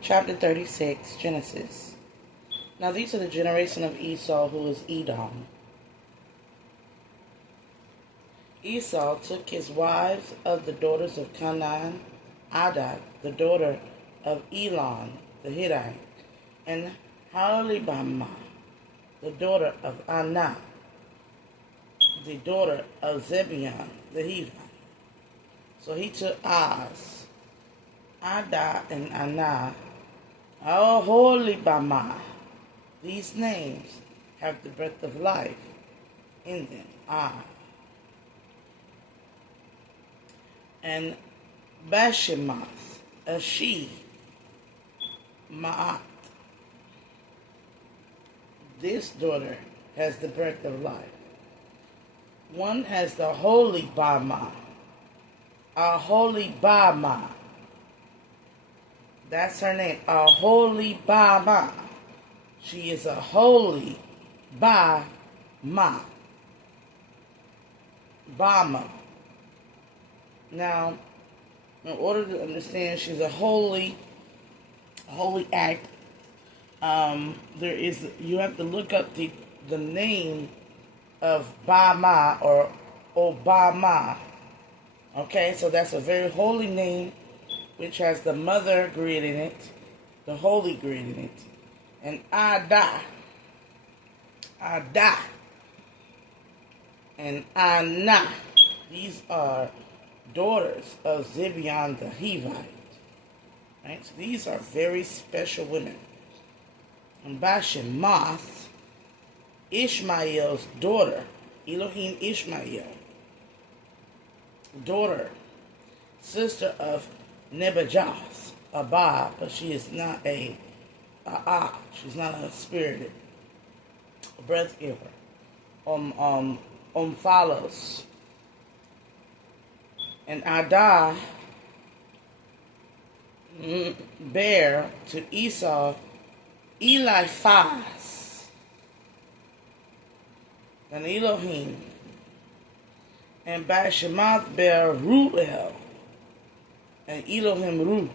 Chapter 36, Genesis. Now these are the generation of Esau, who is Edom. Esau took his wives of the daughters of Canaan, Adah, the daughter of Elon the Hittite, and Aholibamah, the daughter of Anah, the daughter of Zibeon the Hivite. So he took Az, Adah, and Anah, Aholibamah. These names have the breath of life in them. And Bashemath, a she, Ma'at. This daughter has the breath of life. One has the holy Bama, Aholibamah. That's her name, Aholibamah. She is a holy Bama. Now, in order to understand she's a holy act, you have to look up the name of Bama or Obama. Okay, so that's a very holy name, which has the mother grid in it, the holy grid in it, and Adah, and Anah. These are daughters of Zibeon the Hivite. Right? So these are very special women. And Bashemath, Ishmael's daughter, Elohim Ishmael, daughter, sister of Nebajoth, Abba, but she is not she's not a spirited breath giver. Omphalos, and Adah bare to Esau Eliphaz, and Elohim, and Bashemath bare Ruel, and Elohim Ru,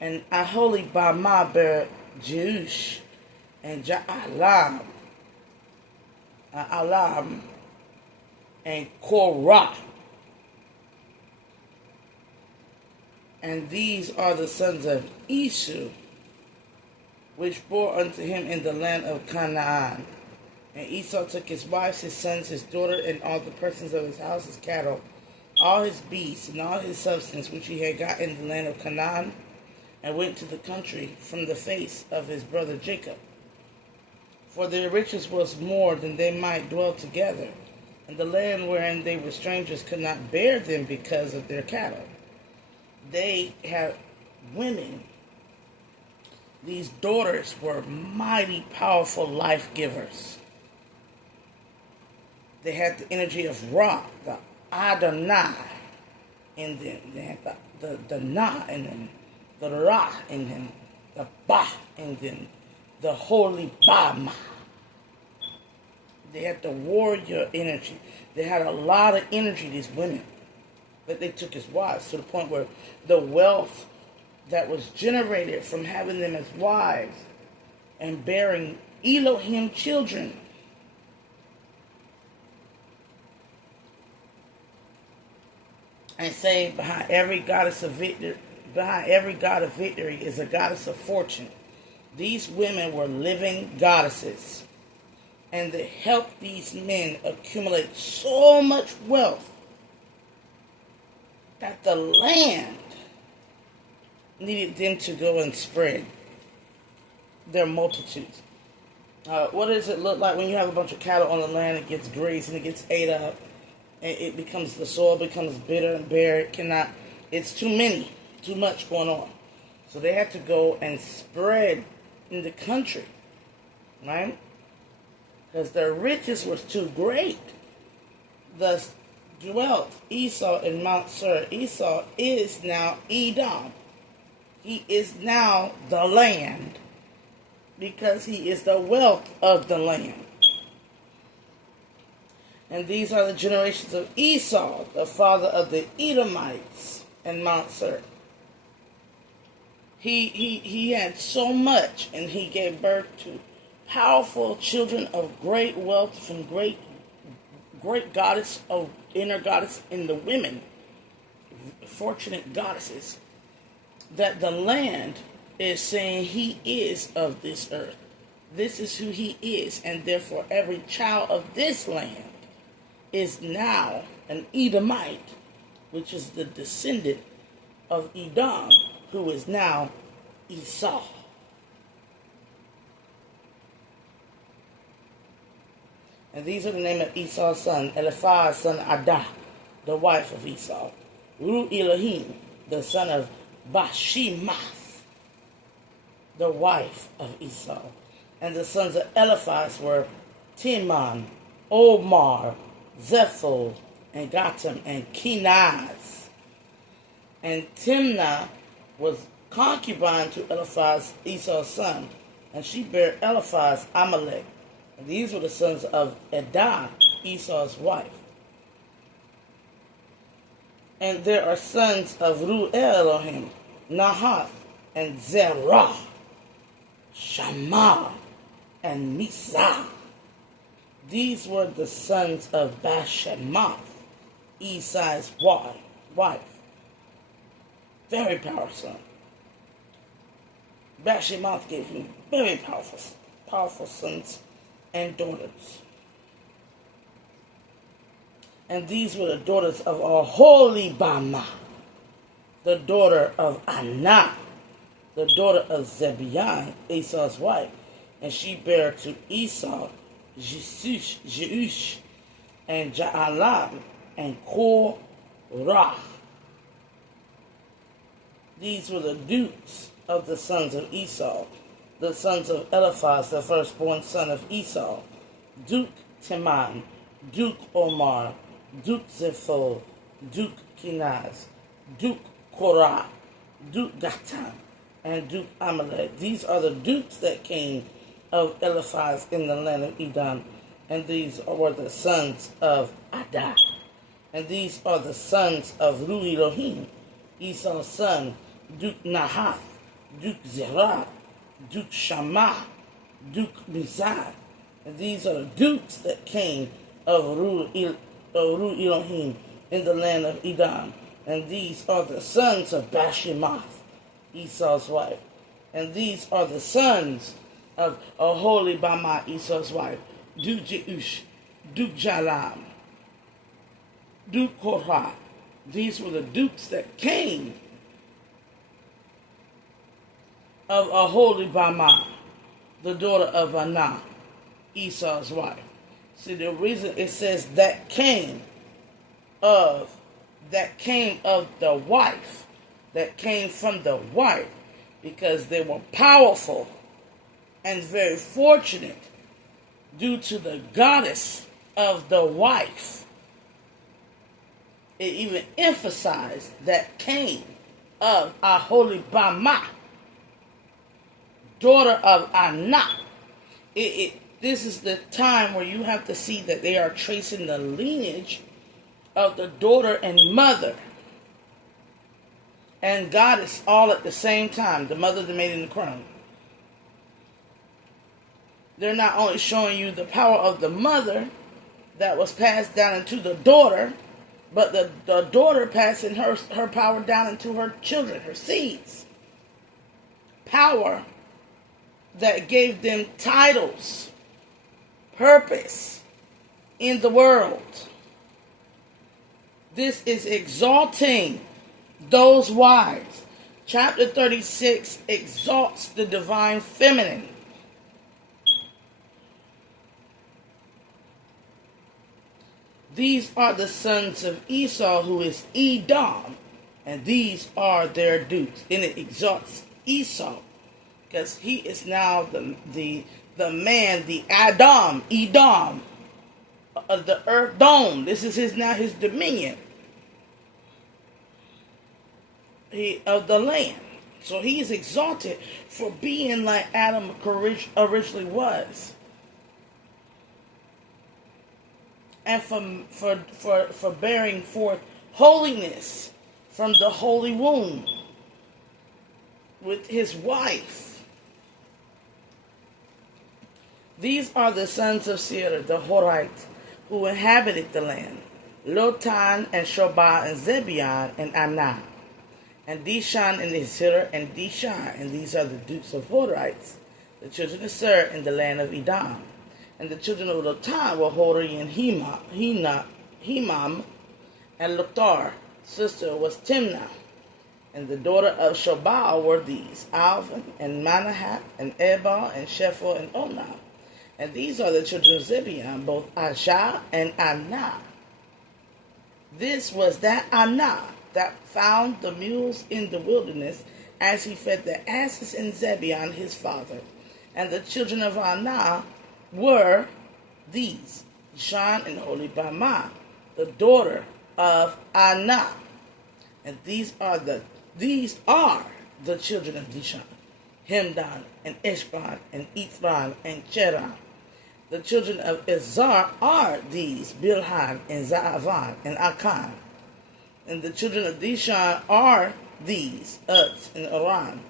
and Aholibamah bare Jeush, and Ja'alam, and Korah. And these are the sons of Esau, which bore unto him in the land of Canaan. And Esau took his wives, his sons, his daughter, and all the persons of his house, his cattle, all his beasts, and all his substance, which he had got in the land of Canaan, and went to the country from the face of his brother Jacob. For their riches was more than they might dwell together, and the land wherein they were strangers could not bear them because of their cattle. They had women. These daughters were mighty powerful life givers. They had the energy of Ra, the Adonai in them. They had the Na in them, the Ra in them, the Ba in them, the holy Bama. They had the warrior energy. They had a lot of energy, these women, that they took as wives, to the point where the wealth that was generated from having them as wives and bearing Elohim children. And say behind every goddess of victory, behind every god of victory is a goddess of fortune. These women were living goddesses, and they helped these men accumulate so much wealth that the land needed them to go and spread their multitudes. What does it look like when you have a bunch of cattle on the land? It gets grazed and it gets ate up, and it becomes, the soil becomes bitter and bare. It's too much going on. So they had to go and spread in the country, right? Because their riches was too great. Thus dwelt Esau in Mount Seir. Esau is now Edom. He is now the land, because he is the wealth of the land. And these are the generations of Esau, the father of the Edomites, and Mount Seir. He had so much, and he gave birth to powerful children of great wealth from great goddess of inner goddess in the women, fortunate goddesses, that the land is saying he is of this earth. This is who he is, and therefore every child of this land is now an Edomite, which is the descendant of Edom, who is now Esau. And these are the name of Esau's son: Eliphaz, son of Adah, the wife of Esau; Ru Elohim, the son of Bashemath, the wife of Esau. And the sons of Eliphaz were Teman, Omar, Zepho, and Gatam, and Kenaz. And Timnah was concubine to Eliphaz, Esau's son, and she bare Eliphaz Amalek. And these were the sons of Edah, Esau's wife. And there are sons of Ruel Elohim, Nahath, and Zerah, Shammah, and Mizah. These were the sons of Bashemath, Esau's wife. Very powerful son. Bashemath gave him very powerful sons and daughters. And these were the daughters of Aholibamah, the daughter of Anah, the daughter of Zebion, Esau's wife. And she bare to Esau Jeush, and Jaalam, and Korah. These were the dukes of the sons of Esau, the sons of Eliphaz, the firstborn son of Esau: Duke Teman, Duke Omar, Duke Zepho, Duke Kenaz, Duke Korah, Duke Gatam, and Duke Amalek. These are the dukes that came of Eliphaz in the land of Edom. And these were the sons of Adah. And these are the sons of Ru Elohim, Esau's son: Duke Nahath, Duke Zerah, Duke Shammah, Duke Mizah. And these are the dukes that came of Ru Elohim in the land of Edom. And these are the sons of Bashemath, Esau's wife. And these are the sons of Aholibamah, Esau's wife: Duke Jeush, Duke Jalam, Duke Korah. These were the dukes that came of Aholibamah, the daughter of Anah, Esau's wife. See, the reason it says that came of the wife, that came from the wife, because they were powerful and very fortunate due to the goddess of the wife. It even emphasized that came of Aholibamah, daughter of Anah. This is the time where you have to see that they are tracing the lineage of the daughter and mother and goddess all at the same time, the mother, the maiden, and the crown. They're not only showing you the power of the mother that was passed down into the daughter, but the daughter passing her power down into her children, her seeds. Power that gave them titles, purpose in the world. This is exalting those wives. Chapter 36 exalts the divine feminine. These are the sons of Esau, who is Edom, and these are their dukes. And it exalts Esau, because he is now the man, the Edom of the earth dome. This is now his dominion of the land. So he is exalted for being like Adam originally was, and for bearing forth holiness from the holy womb. with his wife. These are the sons of Seir, the Horites, who inhabited the land: Lotan and Shobal and Zebion and Anah, and Dishan and Isir and Dishan, and these are the dukes of Horites, the children of Seir in the land of Edom. And the children of Lotan were Hori and Hemam, and Lothar, sister, was Timnah. And the daughter of Shobal were these: Alvan and Manahath and Ebal and Shephel and Onam. And these are the children of Zebion, both Ajah and Anah. This was that Anah that found the mules in the wilderness, as he fed the asses in Zebion his father. And the children of Anah were these: Dishan and Holibamah, the daughter of Anah. And these are the children of Dishan: Hemdan and Eshban and Ithran and Cheran. The children of Izhar are these: Bilhan and Zaavan and Akan. And the children of Dishan are these: Uz and Aran.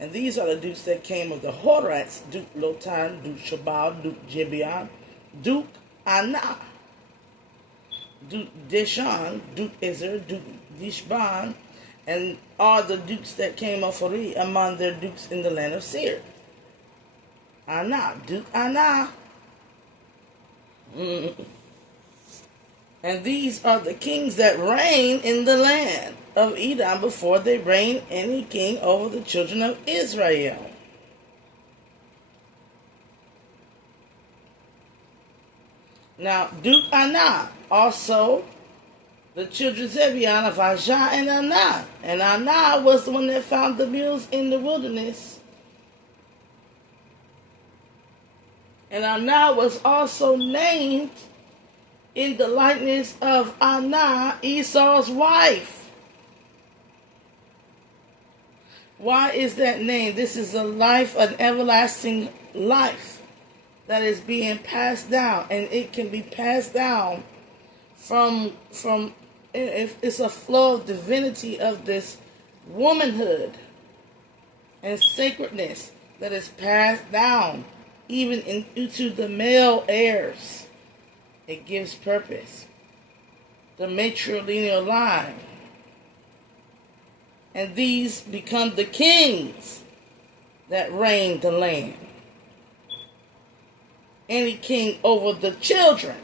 And these are the dukes that came of the Horites: Duke Lotan, Duke Shobal, Duke Gibeon, Duke Anah, Duke Dishan, Duke Ezer, Duke Dishban, and are the dukes that came of Hori among their dukes in the land of Seir. Anah, Duke Anah. And these are the kings that reign in the land of Edom before they reigned any king over the children of Israel. Now, Duke Anah, also the children of Zebion of Ajah and Anah. And Anah was the one that found the mules in the wilderness. And Anah was also named in the likeness of Anah, Esau's wife. Why is that name? This is a life, an everlasting life that is being passed down, and it can be passed down from if it's a flow of divinity of this womanhood and sacredness that is passed down even into the male heirs. It gives purpose. The matrilineal line. And these become the kings that reign the land. Any king over the children.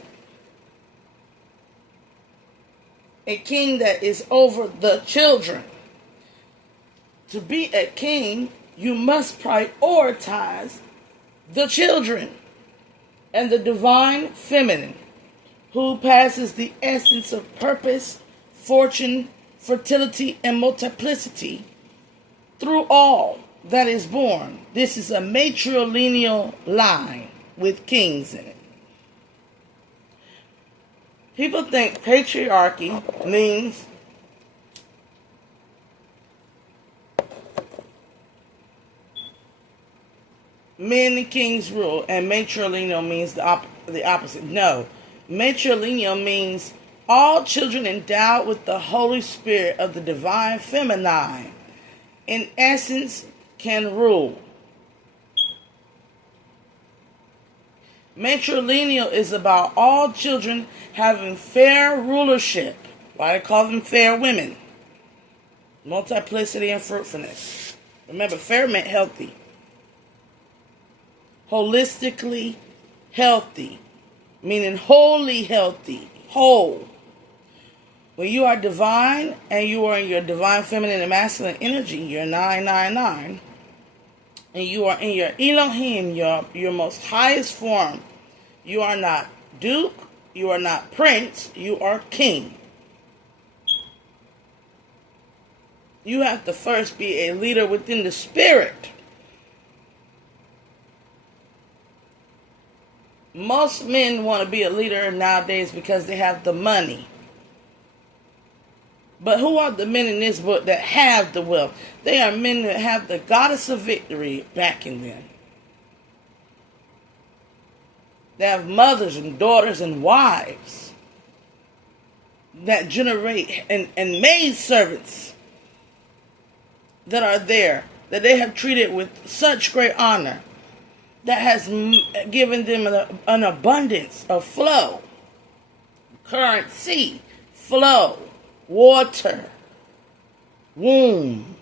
A king that is over the children. To be a king, you must prioritize the children and the divine feminine, who passes the essence of purpose, fortune, fertility, and multiplicity through all that is born. This is a matrilineal line with kings in it. People think patriarchy means men and kings rule, and matrilineal means the opposite. No. Matrilineal means all children endowed with the Holy Spirit of the divine feminine, in essence, can rule. Matrilineal is about all children having fair rulership. Why they call them fair women? Multiplicity and fruitfulness. Remember, fair meant healthy. Holistically healthy. Meaning wholly healthy. Whole. When you are divine and you are in your divine feminine and masculine energy, you're 999, and you are in your Elohim, your most highest form, you are not duke, you are not prince, you are king. You have to first be a leader within the spirit. Most men want to be a leader nowadays because they have the money. But who are the men in this book that have the wealth? They are men that have the goddess of victory backing them. They have mothers and daughters and wives that generate, and maid servants that are there that they have treated with such great honor, that has given them an abundance of flow, currency, flow, water, womb,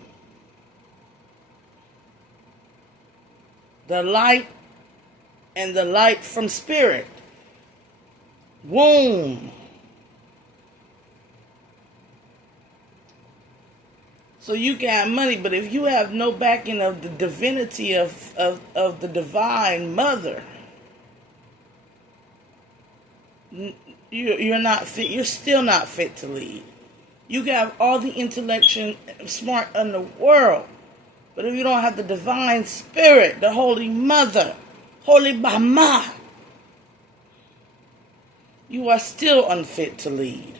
the light and the light from spirit, womb. So you can have money, but if you have no backing of the divinity of the divine mother, you're not fit. You're still not fit to lead. You can have all the intellect and smart in the world, but if you don't have the divine spirit, the Holy Mother, Holy Mama, you are still unfit to lead.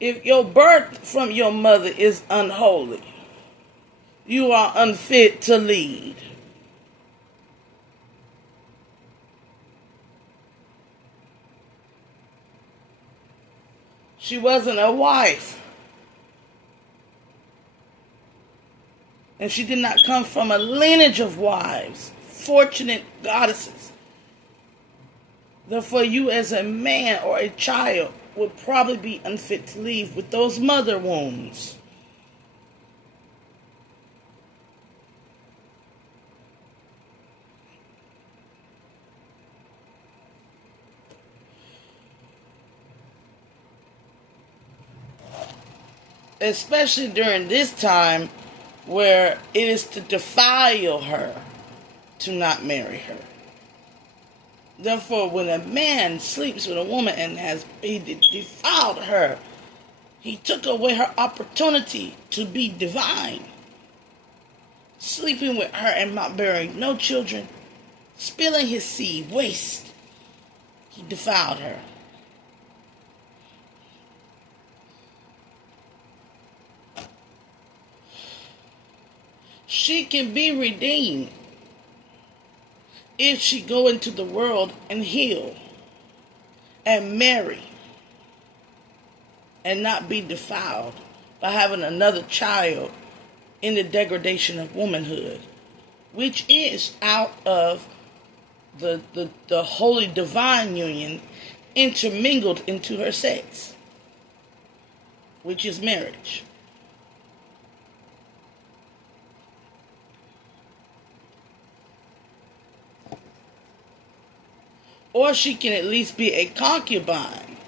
If your birth from your mother is unholy, you are unfit to lead. She wasn't a wife. And she did not come from a lineage of wives, fortunate goddesses. Therefore, you as a man or a child would probably be unfit to leave with those mother wounds. Especially during this time where it is to defile her to not marry her. Therefore, when a man sleeps with a woman and he defiled her, he took away her opportunity to be divine. Sleeping with her and not bearing no children, spilling his seed, waste. He defiled her. She can be redeemed if she go into the world and heal and marry and not be defiled by having another child in the degradation of womanhood, which is out of the holy divine union intermingled into her sex, which is marriage. Or she can at least be a concubine.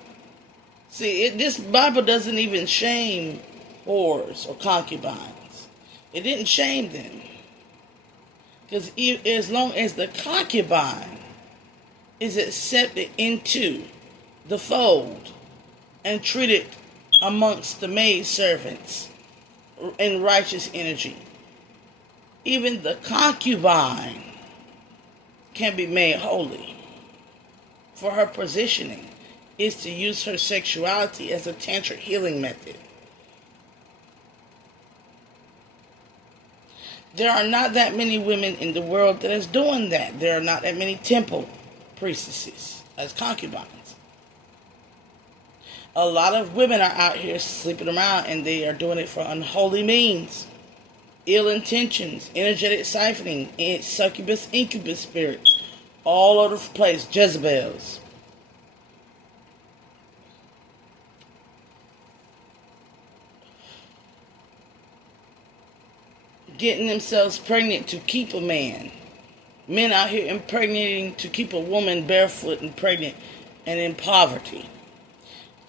See, this Bible doesn't even shame whores or concubines. It didn't shame them. Because as long as the concubine is accepted into the fold and treated amongst the maid servants in righteous energy, even the concubine can be made holy. For her positioning is to use her sexuality as a tantric healing method. There are not that many women in the world that is doing that. There are not that many temple priestesses as concubines. A lot of women are out here sleeping around and they are doing it for unholy means. Ill intentions, energetic siphoning, succubus, incubus spirits. All over the place, Jezebels. Getting themselves pregnant to keep a man. Men out here impregnating to keep a woman barefoot and pregnant and in poverty.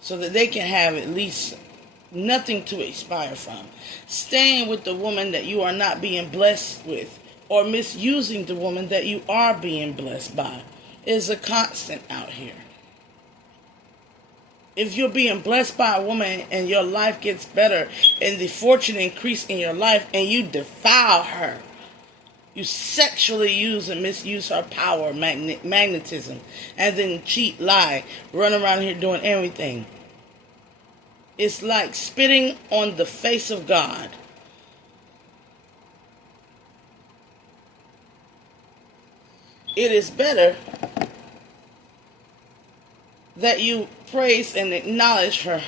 So that they can have at least nothing to aspire from. Staying with the woman that you are not being blessed with, or misusing the woman that you are being blessed by, is a constant out here. If you're being blessed by a woman and your life gets better and the fortune increase in your life and you defile her, you sexually use and misuse her power, magnetism, and then cheat, lie, run around here doing everything. It's like spitting on the face of God. It is better that you praise and acknowledge her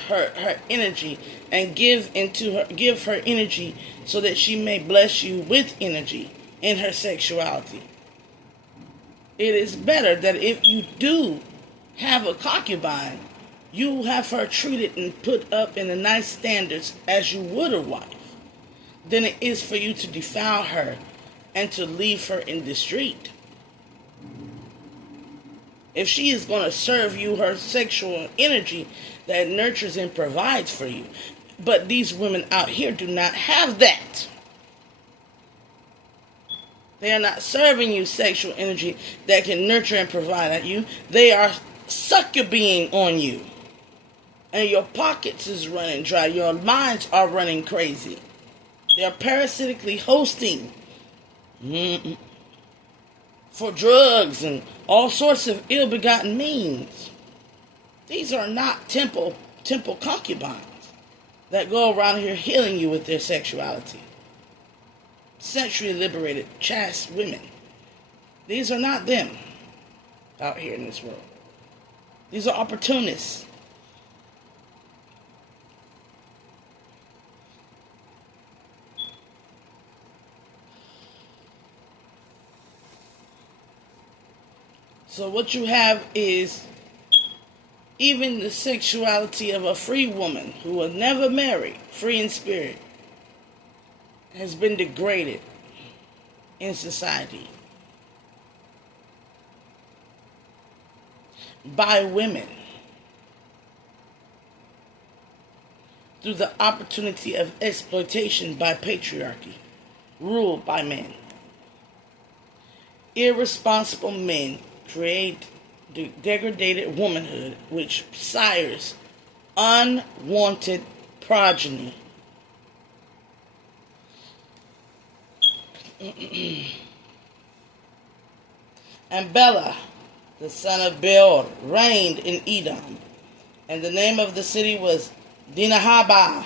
energy and give her energy so that she may bless you with energy in her sexuality. It is better that if you do have a concubine, you have her treated and put up in the nice standards as you would a wife, than it is for you to defile her and to leave her in the street. If she is going to serve you her sexual energy that nurtures and provides for you. But these women out here do not have that. They are not serving you sexual energy that can nurture and provide at you. They are succumbing on you. And your pockets is running dry. Your minds are running crazy. They are parasitically hosting for drugs and all sorts of ill-begotten means. These are not temple concubines that go around here healing you with their sexuality. Sexually liberated, chaste women. These are not them out here in this world. These are opportunists. So what you have is even the sexuality of a free woman who will never marry, free in spirit, has been degraded in society by women through the opportunity of exploitation by patriarchy, ruled by men. Irresponsible men create degraded womanhood which sires unwanted progeny. And Bela, the son of Beor, reigned in Edom, and the name of the city was Dinahaba.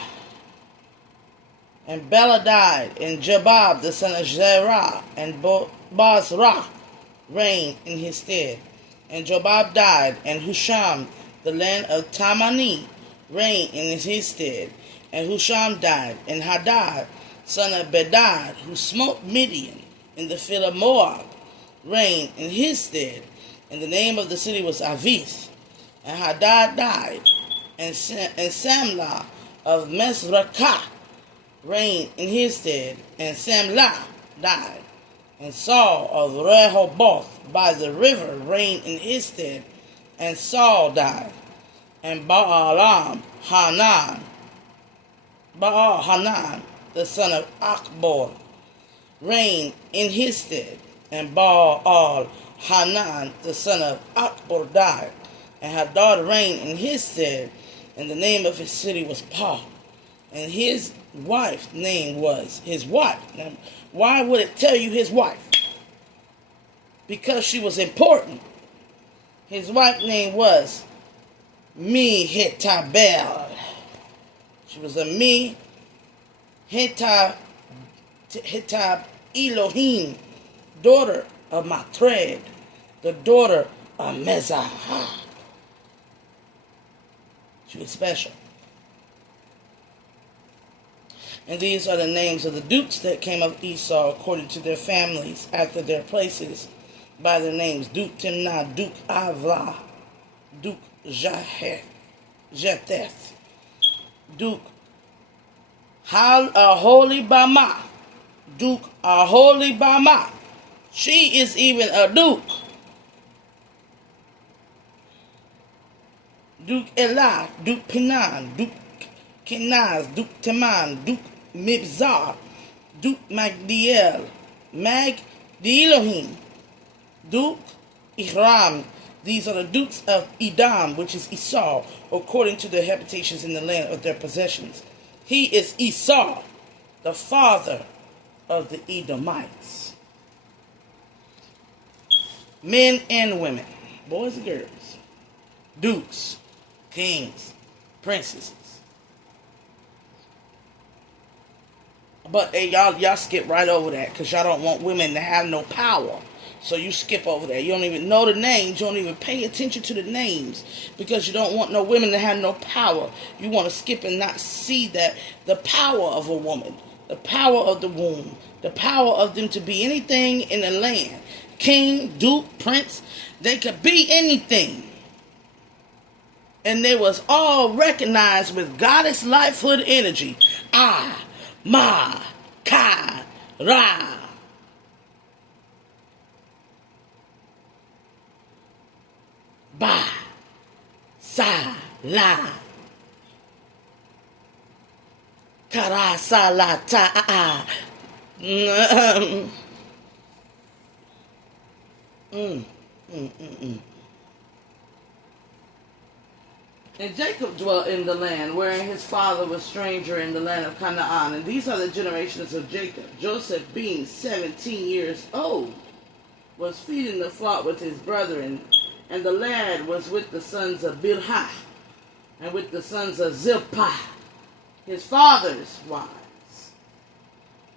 And Bela died, and Jobab, the son of Zerah, and Bozrah reigned in his stead. And Jobab died, and Husham, the land of Tamani, reigned in his stead. And Husham died, and Hadad, son of Bedad, who smote Midian in the field of Moab, reigned in his stead. And the name of the city was Avith. And Hadad died, and Samlah of Mesrakah reigned in his stead. And Samlah died. And Saul of Rehoboth by the river reigned in his stead, and Saul died. And Baal-Hanan, the son of Achbor, reigned in his stead, and Baal-Hanan, the son of Achbor, died. And Hadad reigned in his stead, and the name of his city was Paul. And his wife's name was his wife. Now, why would it tell you his wife? Because she was important. His wife's name was Mehetabel. She was a Mehetab Elohim, daughter of Matred, the daughter of Mezah. She was special. And these are the names of the dukes that came of Esau according to their families after their places by their names: Duke Timnah, Duke Avlah, Duke Jetheth, Duke Aholibamah, Duke Aholibamah. She is even a duke. Duke Elah, Duke Pinan, Duke Kenaz, Duke Teman, Duke Mibzar, Duke Magdiel, Elohim, Duke Ihram. These are the dukes of Edom, which is Esau, according to their habitations in the land of their possessions. He is Esau, the father of the Edomites. Men and women, boys and girls, dukes, kings, princesses. But hey, y'all skip right over that because y'all don't want women to have no power. So you skip over that. You don't even know the names. You don't even pay attention to the names because you don't want no women to have no power. You want to skip and not see that the power of a woman, the power of the womb, the power of them to be anything in the land. King, duke, prince, they could be anything. And they was all recognized with goddess lifehood energy. Ah, Ma, Ka, Ra. Ba, Sa, La. Kara, Sa, La, Ta, And Jacob dwelt in the land, wherein his father was stranger in the land of Canaan. And these are the generations of Jacob. Joseph, being 17 years old, was feeding the flock with his brethren. And the lad was with the sons of Bilhah, and with the sons of Zilpah, his father's wives.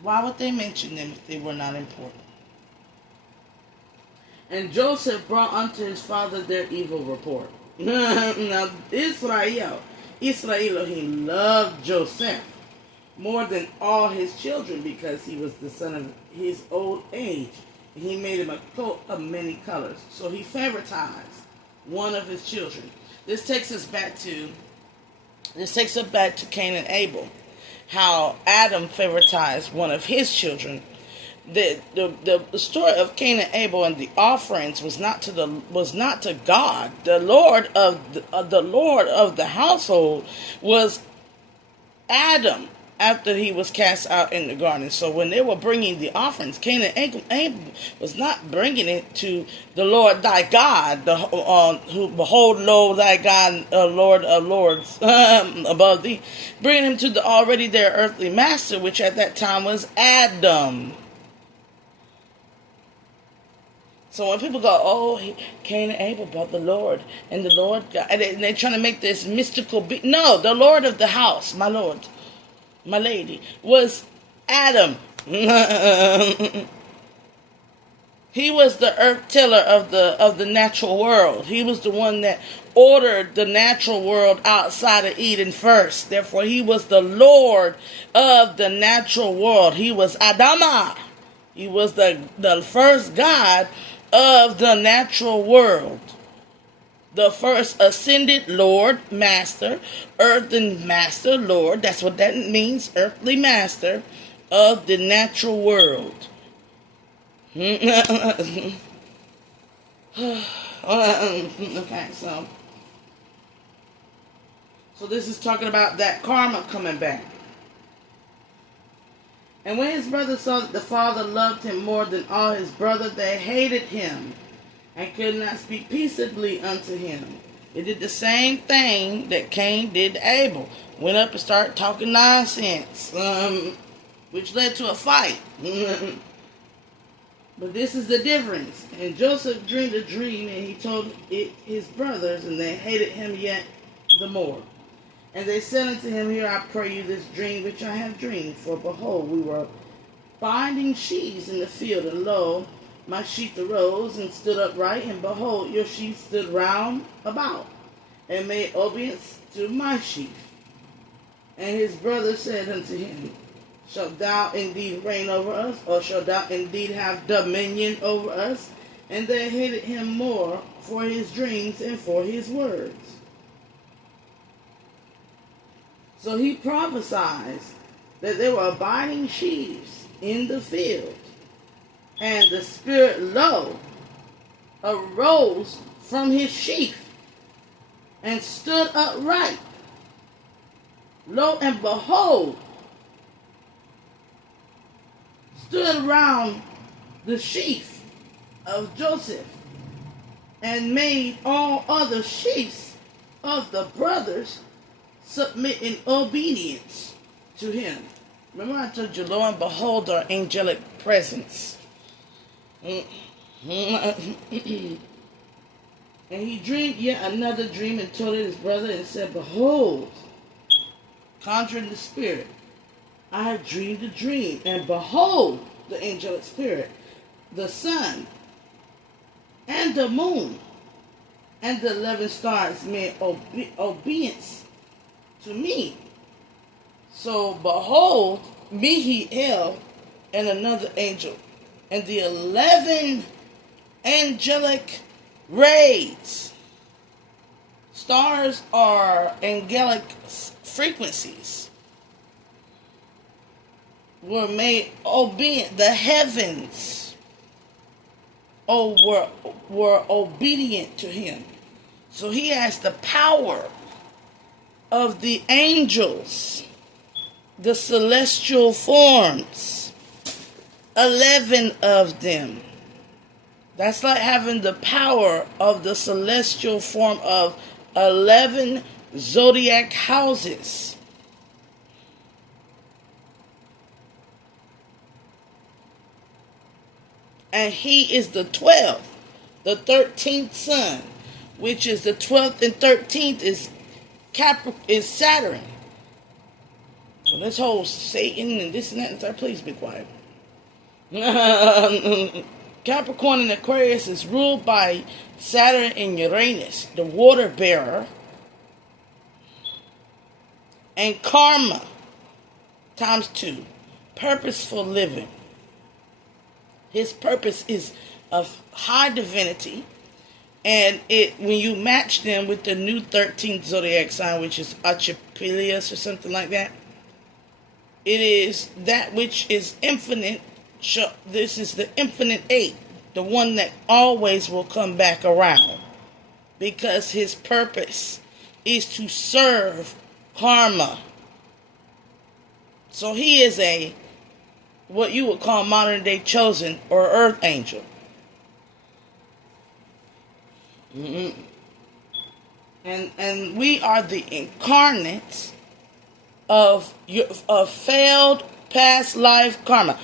Why would they mention them if they were not important? And Joseph brought unto his father their evil report. Now, Israel, he loved Joseph more than all his children because he was the son of his old age. And he made him a coat of many colors. So he favoritized one of his children. This takes us back to Cain and Abel. How Adam favoritized one of his children. The story of Cain and Abel and the offerings was not to God. The Lord of the household was Adam after he was cast out in the garden. So when they were bringing the offerings, Cain and Abel was not bringing it to the Lord thy God, who behold, lo, thy God, Lord of lords, above thee, bringing him to the already their earthly master, which at that time was Adam. So when people go, oh, Cain and Abel brought the Lord, and the Lord God, and they're trying to make this mystical no, the Lord of the house, my Lord, my lady, was Adam. He was the earth tiller of the natural world. He was the one that ordered the natural world outside of Eden first. Therefore, he was the Lord of the natural world. He was Adama. He was the first God of the natural world. The first ascended Lord, Master, earthen Master, Lord. That's what that means, earthly Master of the natural world. Okay, so this is talking about that karma coming back. And when his brothers saw that the father loved him more than all his brothers, they hated him and could not speak peaceably unto him. They did the same thing that Cain did to Abel. Went up and started talking nonsense, which led to a fight. But this is the difference. And Joseph dreamed a dream, and he told it his brothers, and they hated him yet the more. And they said unto him, Hear, I pray you, this dream which I have dreamed. For behold, we were binding sheaves in the field, and lo, my sheaf arose and stood upright, and behold, your sheaf stood round about, and made obedience to my sheaf. And his brother said unto him, Shalt thou indeed reign over us, or shalt thou indeed have dominion over us? And they hated him more for his dreams and for his words. So he prophesied that there were abiding sheaves in the field, and the spirit, lo, arose from his sheaf, and stood upright. Lo and behold, stood around the sheaf of Joseph, and made all other sheaves of the brothers submit in obedience to him. Remember I told you, lo and behold, our angelic presence. And he dreamed yet another dream, and told it his brother, and said, Behold, conjuring the spirit, I have dreamed a dream, and behold, the angelic spirit, the sun, and the moon and the 11 stars made obedience to me. So behold, Mihael and another angel, and the 11 angelic rays. Stars are angelic frequencies. Were made obedient. The heavens were obedient to him. So he has the power of the angels, the celestial forms, 11 of them. That's like having the power of the celestial form of 11 zodiac houses. And he is the 12th, the 13th son, which is the 12th and 13th is Saturn. So this whole Satan and this and that, and that, please be quiet. Capricorn and Aquarius is ruled by Saturn and Uranus, the water bearer, and karma times 2, purposeful living. His purpose is of high divinity, and when you match them with the new 13th zodiac sign, which is Archipelius or something like that, it is that which is infinite. This is the infinite 8, the one that always will come back around, because his purpose is to serve karma. So he is what you would call modern day chosen or earth angel. Mm-hmm. And we are the incarnates of failed past life karma.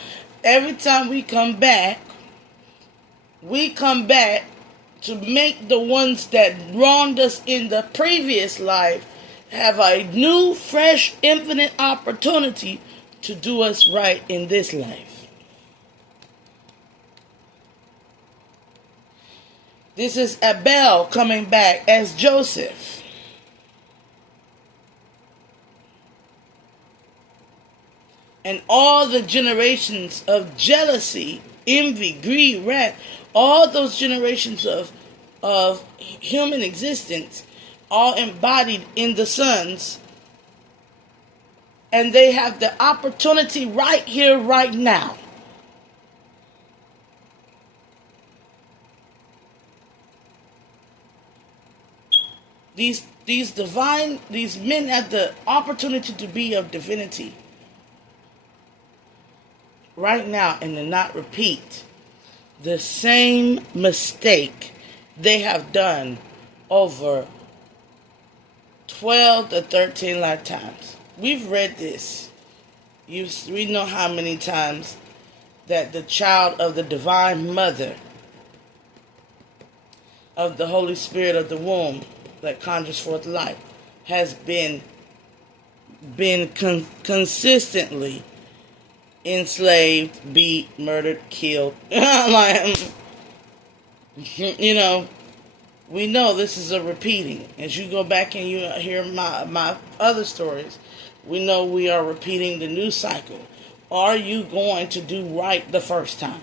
Every time we come back to make the ones that wronged us in the previous life have a new, fresh, infinite opportunity to do us right in this life. This is Abel coming back as Joseph. And all the generations of jealousy, envy, greed, wrath, all those generations of human existence, all embodied in the sons. And they have the opportunity right here, right now. These men have the opportunity to be of divinity right now, and to not repeat the same mistake they have done over 12 to 13 lifetimes. We've read this. We know how many times that the child of the Divine Mother, of the Holy Spirit of the womb that conjures forth life, has been consistently enslaved, beat, murdered, killed. We know this is a repeating. As you go back and you hear my other stories, we know we are repeating the new cycle. Are you going to do right the first time?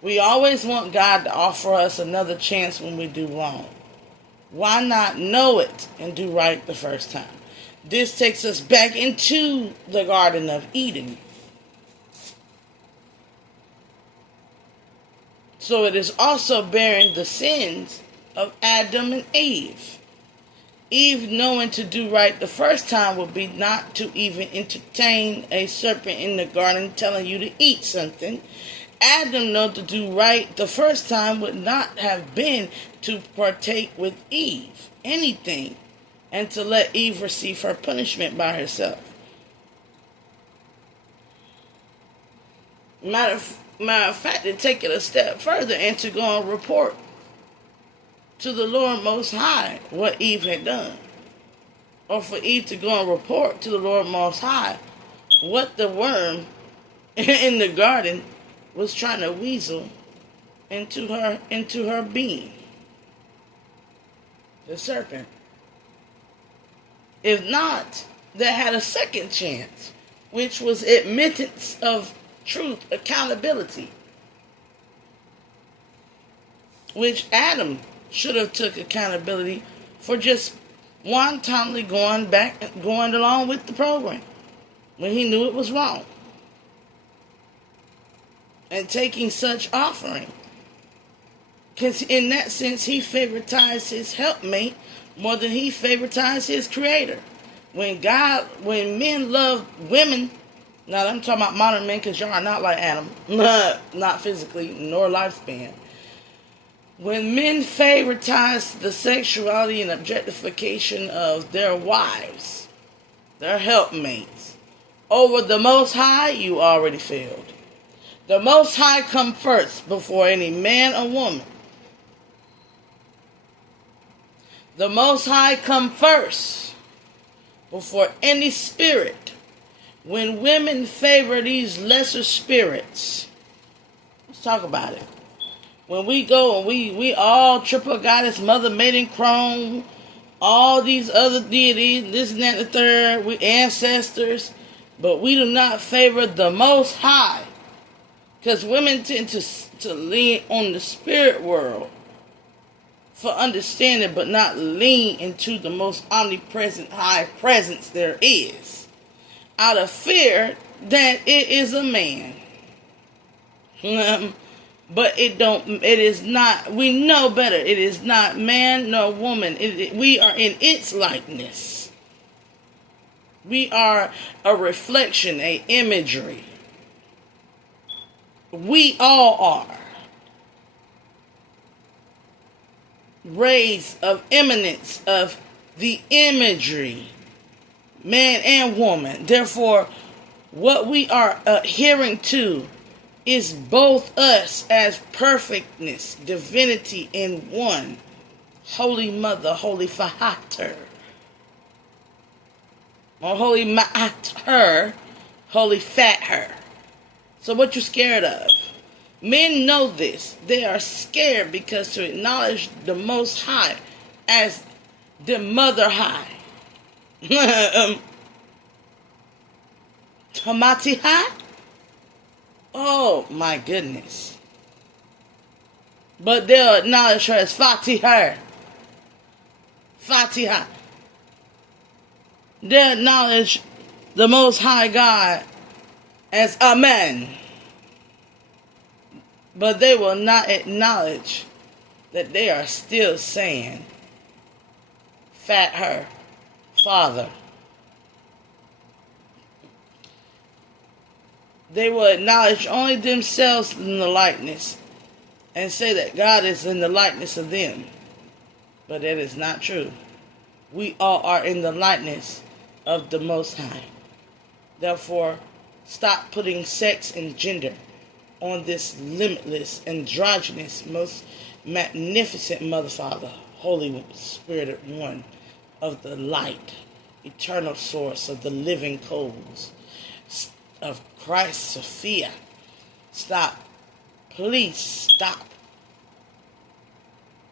We always want God to offer us another chance when we do wrong. Why not know it and do right the first time? This takes us back into the Garden of Eden. So it is also bearing the sins of Adam and Eve. Eve, knowing to do right the first time, would be not to even entertain a serpent in the garden telling you to eat something. Adam, knowing to do right the first time, would not have been to partake with Eve anything, and to let Eve receive her punishment by herself. Matter of fact, to take it a step further and to go and report to the Lord Most High what Eve had done. Or for Eve to go and report to the Lord Most High what the worm in the garden was trying to weasel into her being. The serpent. If not, they had a second chance, which was admittance of truth, accountability, which Adam should have took accountability for just wantonly going along with the program when he knew it was wrong, and taking such offering. Because in that sense, he favoritized his helpmate more than he favoritized his creator. When men love women, now I'm talking about modern men because y'all are not like Adam, not physically nor lifespan. When men favoritize the sexuality and objectification of their wives, their helpmates, over the Most High, you already failed. The Most High come first before any man or woman. The Most High come first before any spirit. When women favor these lesser spirits, let's talk about it. When we go and we all triple goddess, mother, maiden, crone, all these other deities, this and that and the third, we ancestors, but we do not favor the Most High. Because women tend to lean on the spirit world for understanding, but not lean into the most omnipresent high presence there is, out of fear that it is a man. But it is not, we know better. It is not man nor woman. We are in its likeness. We are a reflection, a imagery. We all are rays of eminence of the imagery, man and woman. Therefore, what we are adhering to is both us as perfectness, divinity in one. Holy Mother, Holy Fahater, or Holy Ma'ater, Holy Fat Her. So what you scared of? Men know this. They are scared because to acknowledge the Most High as the Mother High. Tamati High? Oh my goodness. But they'll acknowledge her as Fatihah. Fatihah. They'll acknowledge the Most High God as Amen. But they will not acknowledge that they are still saying Fat Her, Father. They will acknowledge only themselves in the likeness and say that God is in the likeness of them. But that is not true. We all are in the likeness of the Most High. Therefore, stop putting sex and gender on this limitless, androgynous, most magnificent Mother, Father, Holy Spirit One of the light, eternal source of the living coals of Christ Sophia. Stop. Please stop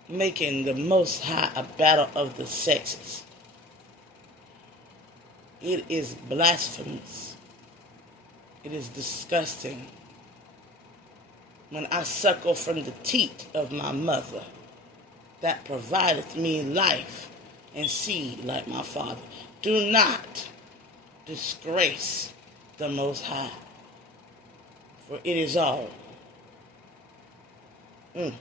making the Most High a battle of the sexes. It is blasphemous. It is disgusting. When I suckle from the teat of my mother, that provideth me life and seed like my father. Do not disgrace the Most High, for it is all. And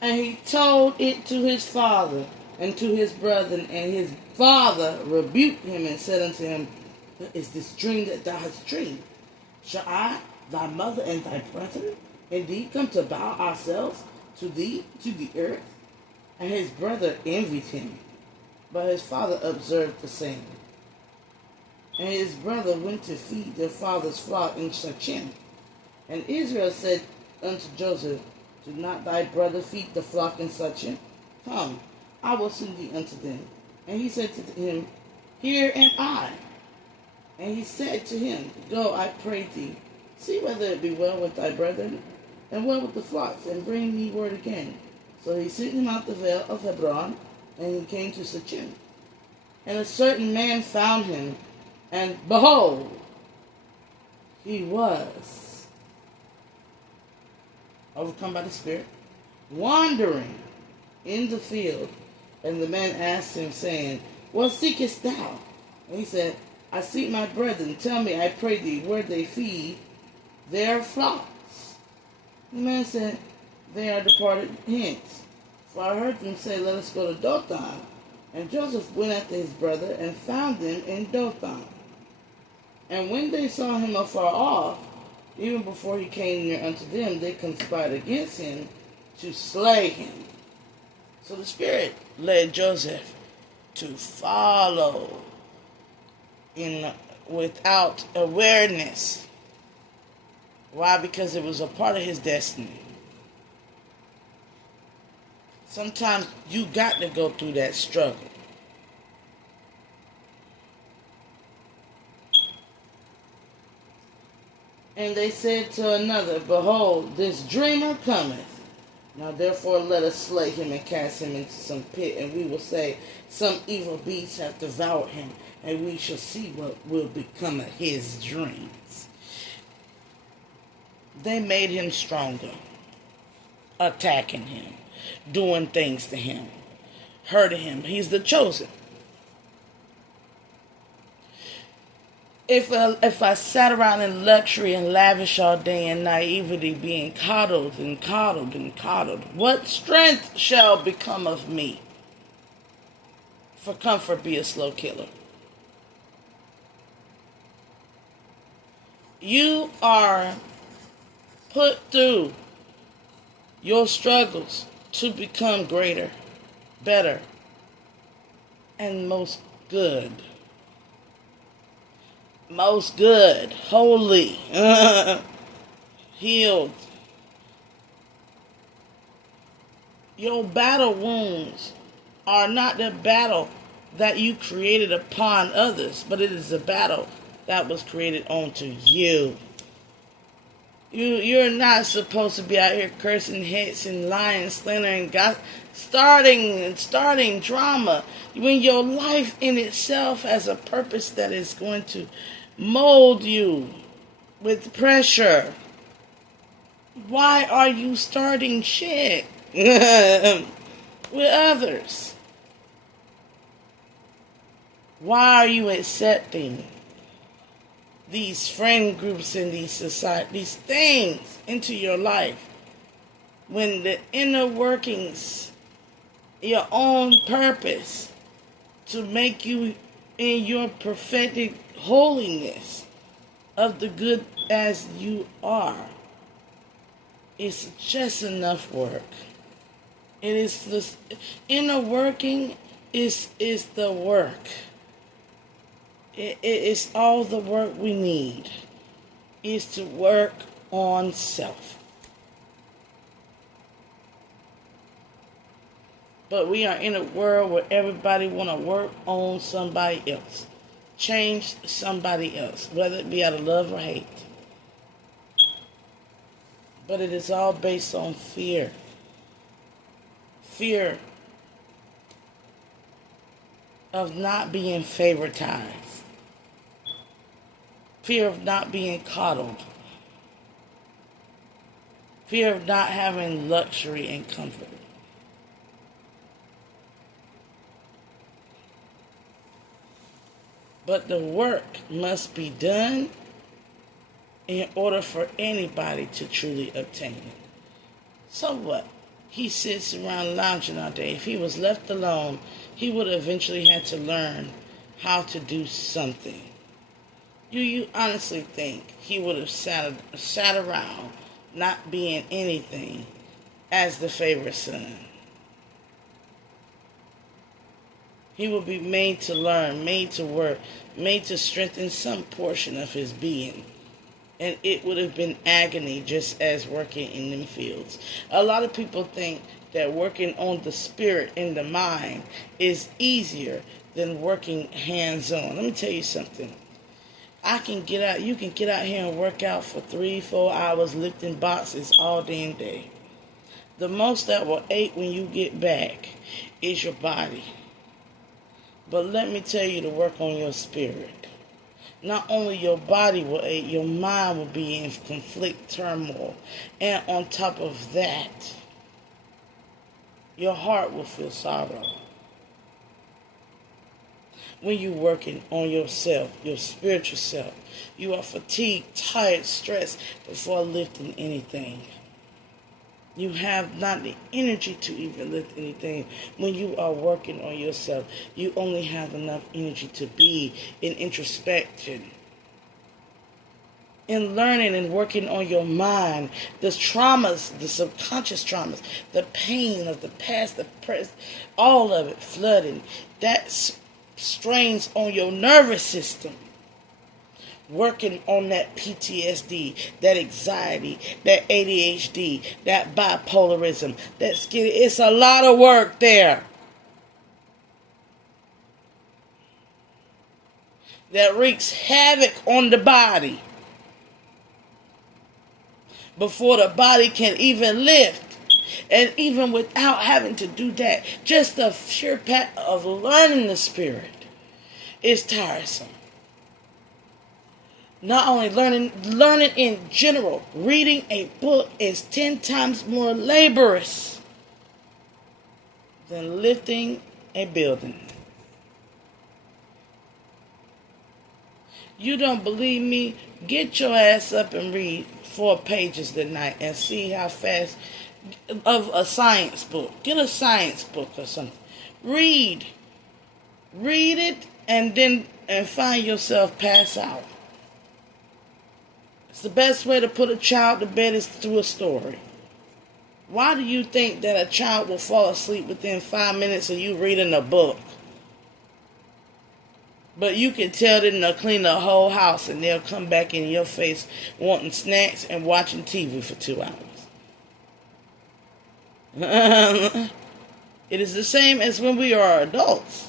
he told it to his father and to his brethren, and his father rebuked him and said unto him, what is this dream that thou hast dreamed? Shall I, thy mother, and thy brethren indeed come to bow ourselves to thee, to the earth? And his brother envied him, but his father observed the same. And his brother went to feed their father's flock in Shechem. And Israel said unto Joseph, do not thy brother feed the flock in Shechem? Come, I will send thee unto them. And he said to him, Here am I. And he said to him, Go, I pray thee, see whether it be well with thy brethren, and well with the flocks, and bring me word again. So he sent him out the vale of Hebron, and he came to Shechem. And a certain man found him, and behold, he was overcome by the Spirit, wandering in the field. And the man asked him, saying, What seekest thou? And he said, I seek my brethren. Tell me, I pray thee, where they feed their flocks. The man said, They are departed hence. For I heard them say, Let us go to Dothan. And Joseph went after his brother, and found them in Dothan. And when they saw him afar off, even before he came near unto them, they conspired against him to slay him. So the Spirit led Joseph to follow without awareness. Why? Because it was a part of his destiny. Sometimes you got to go through that struggle. And they said to another, Behold, this dreamer cometh. Now therefore let us slay him and cast him into some pit, and we will say, Some evil beast hath devoured him, and we shall see what will become of his dreams. They made him stronger, attacking him, doing things to him, hurting him. He's the chosen. If I sat around in luxury and lavish all day and naivety, being coddled and coddled and coddled, what strength shall become of me? For comfort be a slow killer. You are put through your struggles to become greater, better, and most good. Most good, holy, healed. Your battle wounds are not the battle that you created upon others, but it is a battle that was created onto you. You're not supposed to be out here cursing, hexing, lying, slandering, starting drama when your life in itself has a purpose that is going to mold you with pressure. Why are you starting shit with others? Why are you accepting these friend groups and these things into your life when the inner workings, your own purpose to make you in your perfected holiness of the good as you are, it's just enough work. It is the inner working is the work. It's all the work we need is to work on self. But we are in a world where everybody want to work on somebody else. Change somebody else, whether it be out of love or hate. But it is all based on fear. Fear of not being favoritized. Fear of not being coddled. Fear of not having luxury and comfort. But the work must be done in order for anybody to truly obtain it. So what? He sits around lounging all day. If he was left alone, he would eventually have to learn how to do something. You honestly think he would have sat around not being anything as the favorite son? He will be made to learn, made to work, made to strengthen some portion of his being And it would have been agony just as working in them fields. A lot of people think that working on the spirit and the mind is easier than working hands-on. Let me tell you something. You can get out here and work out for 3-4 hours lifting boxes all damn day. The most that will ache when you get back is your body. But let me tell you to work on your spirit. Not only your body will ache, your mind will be in conflict, turmoil. And on top of that, your heart will feel sorrow. When you're working on yourself, your spiritual self, you are fatigued, tired, stressed before lifting anything. You have not the energy to even lift anything. When you are working on yourself, you only have enough energy to be in introspection, in learning and working on your mind, the traumas, the subconscious traumas, the pain of the past, the present, all of it flooding. That strains on your nervous system. Working on that PTSD, that anxiety, that ADHD, that bipolarism, that skin. It's a lot of work there. That wreaks havoc on the body. Before the body can even lift. And even without having to do that, just the sheer path of learning the spirit is tiresome. Not only learning in general, reading a book is 10 times more laborious than lifting a building. You don't believe me? Get your ass up and read 4 pages tonight and see how fast of a science book. Get a science book or something. Read it and find yourself pass out. It's the best way to put a child to bed is through a story. Why do you think that a child will fall asleep within 5 minutes of you reading a book? But you can tell them to clean the whole house and they'll come back in your face wanting snacks and watching TV for 2 hours. It is the same as when we are adults.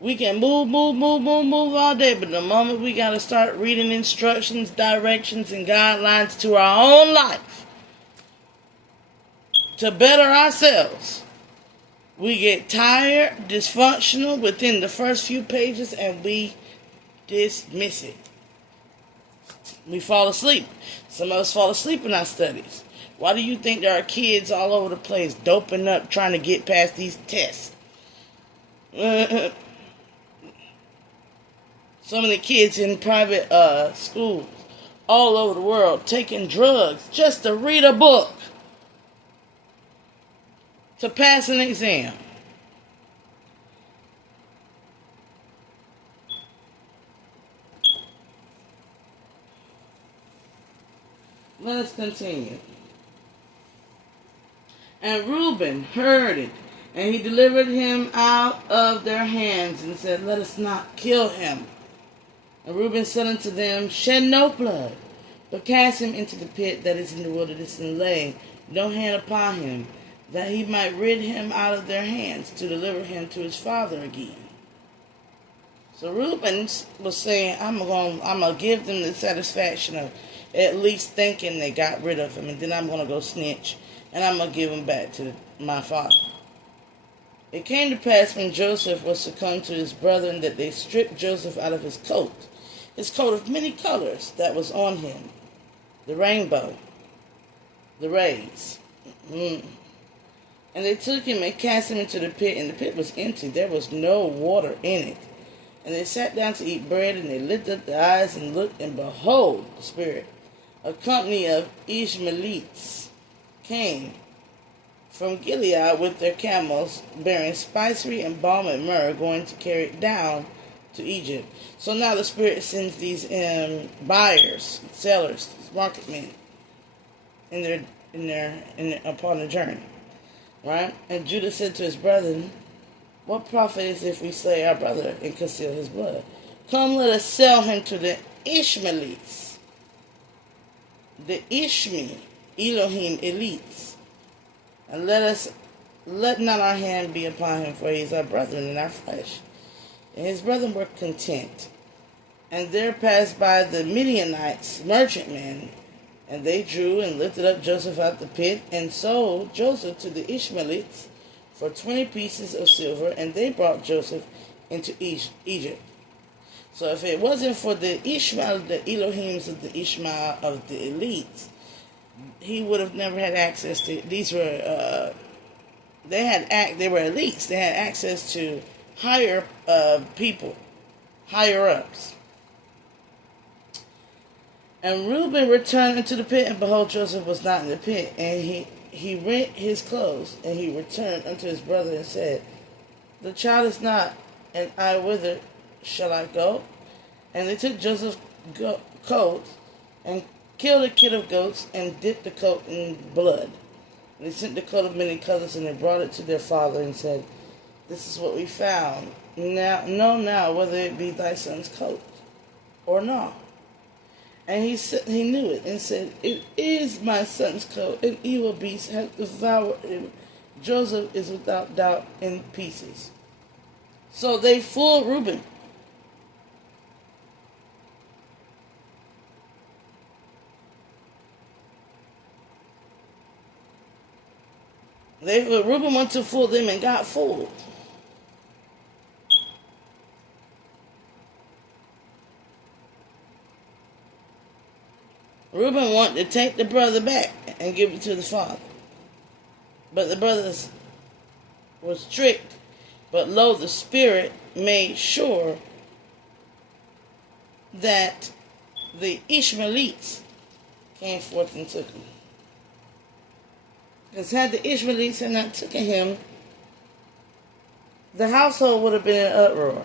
We can move all day, but the moment we got to start reading instructions, directions, and guidelines to our own life to better ourselves, we get tired, dysfunctional within the first few pages, and we dismiss it. We fall asleep. Some of us fall asleep in our studies. Why do you think there are kids all over the place doping up trying to get past these tests? Some of the kids in private schools all over the world taking drugs just to read a book, to pass an exam. Let us continue. And Reuben heard it, and he delivered him out of their hands and said, "Let us not kill him." And Reuben said unto them, "Shed no blood, but cast him into the pit that is in the wilderness, and lay no hand upon him, that he might rid him out of their hands, to deliver him to his father again." So Reuben was saying, I'm gonna give them the satisfaction of at least thinking they got rid of him, and then I'm gonna go snitch, and I'm gonna give him back to my father. It came to pass when Joseph was to come to his brethren that they stripped Joseph out of his coat of many colors that was on him, the rainbow, the rays. And they took him and cast him into the pit, and the pit was empty. There was no water in it. And they sat down to eat bread, and they lifted up their eyes and looked, and behold, the Spirit, a company of Ishmaelites, came from Gilead with their camels, bearing spicery and balm and myrrh, going to carry it down to Egypt. So now the Spirit sends these buyers, sellers, marketmen, upon the journey, right? And Judah said to his brethren, "What profit is if we slay our brother and conceal his blood? Come, let us sell him to the Ishmaelites, the Ishmi, Elohim elites, and let not our hand be upon him, for he is our brethren in our flesh. And his brethren were content. And there passed by the Midianites, merchantmen, and they drew and lifted up Joseph out the pit, and sold Joseph to the Ishmaelites for 20 pieces of silver, and they brought Joseph into Egypt. So if it wasn't for the Ishmael, the Elohims of the Ishmael of the elites, he would have never had access to. These were they were elites. They had access to higher people, higher ups. And Reuben returned into the pit, and behold, Joseph was not in the pit. And he rent his clothes, and he returned unto his brother and said, the child is not, and I whither shall I go? And they took Joseph's coat, and killed a kid of goats, and dipped the coat in blood. And they sent the coat of many colors, and they brought it to their father, and said, this is what we found. Now know now whether it be thy son's coat or not. And he knew it, and said, it is my son's coat. An evil beast hath devoured him. Joseph is without doubt in pieces. So they fooled Reuben. Reuben went to fool them and got fooled. Reuben wanted to take the brother back and give it to the father. But the brothers was tricked. But lo, the Spirit made sure that the Ishmaelites came forth and took him. Because had the Ishmaelites had not taken him, the household would have been in uproar.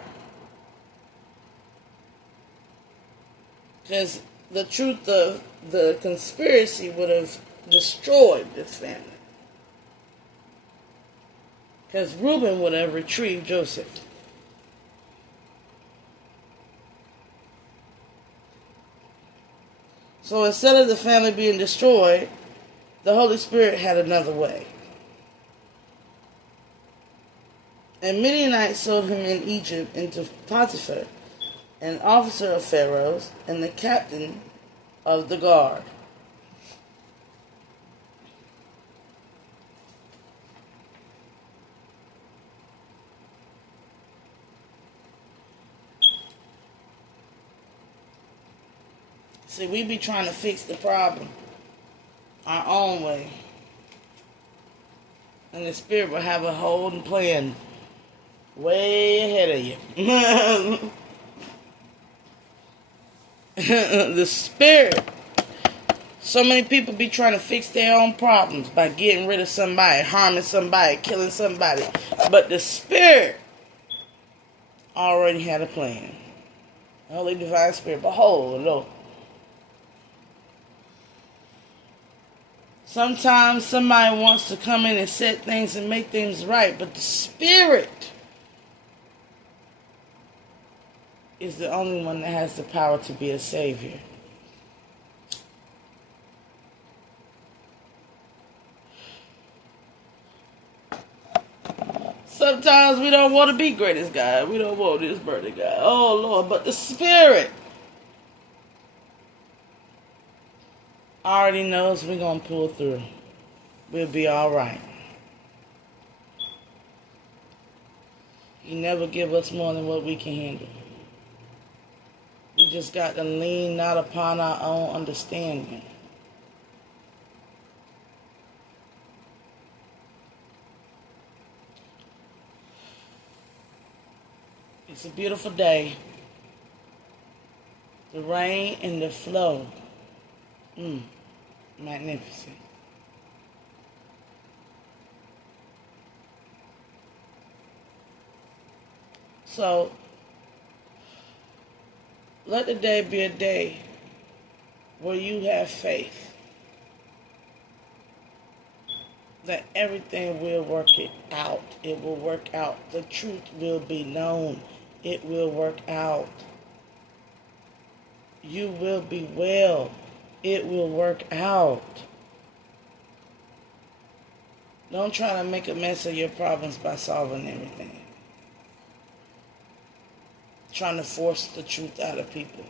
Because the truth of the conspiracy would have destroyed this family. Because Reuben would have retrieved Joseph. So instead of the family being destroyed, the Holy Spirit had another way. And Midianites sold him in Egypt into Potiphar, an officer of Pharaoh's, and the captain of the guard. See, we be trying to fix the problem our own way. And the Spirit will have a hold and plan way ahead of you. The Spirit. So many people be trying to fix their own problems by getting rid of somebody, harming somebody, killing somebody. But the Spirit already had a plan. Holy Divine Spirit, behold, Lord. Sometimes somebody wants to come in and set things and make things right, but the Spirit is the only one that has the power to be a savior. Sometimes we don't want to be greatest God. We don't want this birthday God. Oh, Lord, but the Spirit already knows we're going to pull through. We'll be all right. He never give us more than what we can handle. We just got to lean not upon our own understanding. It's a beautiful day. The rain and the flow. Magnificent. So, let the day be a day where you have faith that everything will work it out. It will work out. The truth will be known. It will work out. You will be well. It will work out. Don't try to make a mess of your problems by solving everything. Trying to force the truth out of people.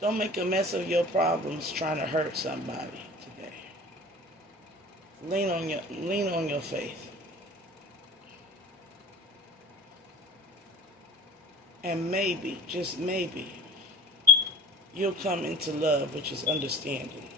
Don't make a mess of your problems trying to hurt somebody today. Lean on your faith. And maybe, just maybe, you'll come into love, which is understanding.